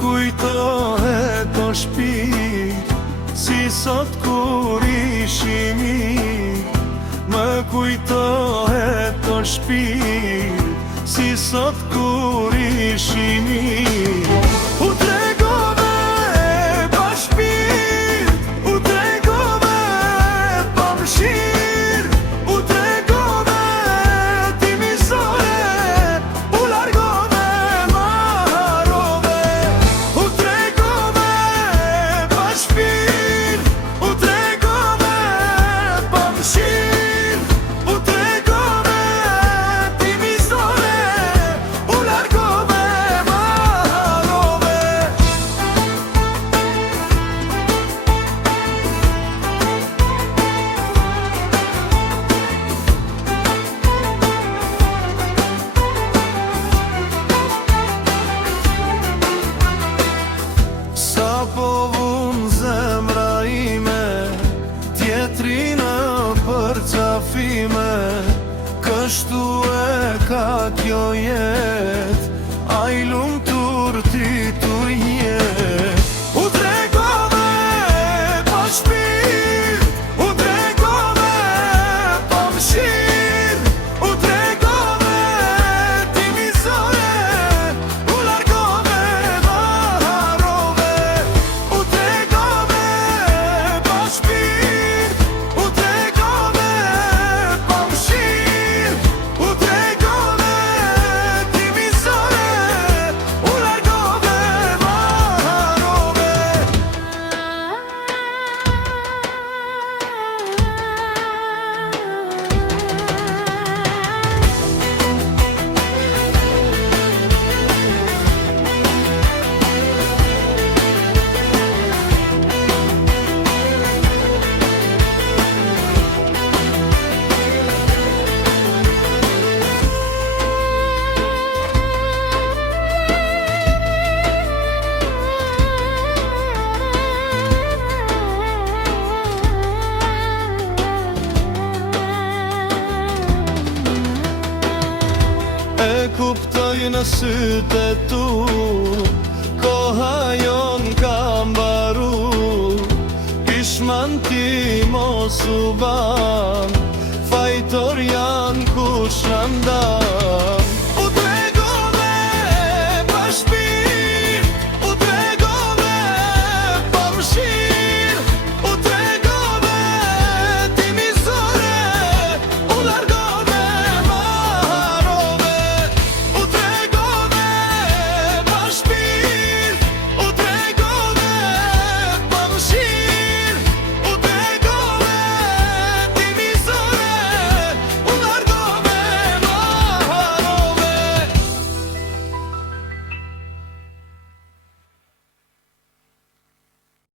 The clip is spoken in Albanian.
kujtohet o shpirt, si sot kur ishim mirë. Më kujtohet o shpirt, si sot kur ishim mirë. U tregove pa shpirt, u tregove pa mshirë, u tregove ti mizore, u largove ma harove. U tregove pa shpirt, u tregove pa mshirë, u tregove ti mizore, u largove ma harove. Sa po vun zemra ime, tjetri në përcafime, kështu e ka kjo jet, a i lumtur ti tu jet. U tregove pa shpirt, u tregove pa mshirë, u tregove ti mizore, u largove ma harove. U tregove pa shpirt, u tregove pa mshirë, u tregove ti mizore, u largove ma harove. E kuptoj në sytë e tu, koha jon ka mbaru. Pishman ti mos u ban, fajtor janë kush në ndan.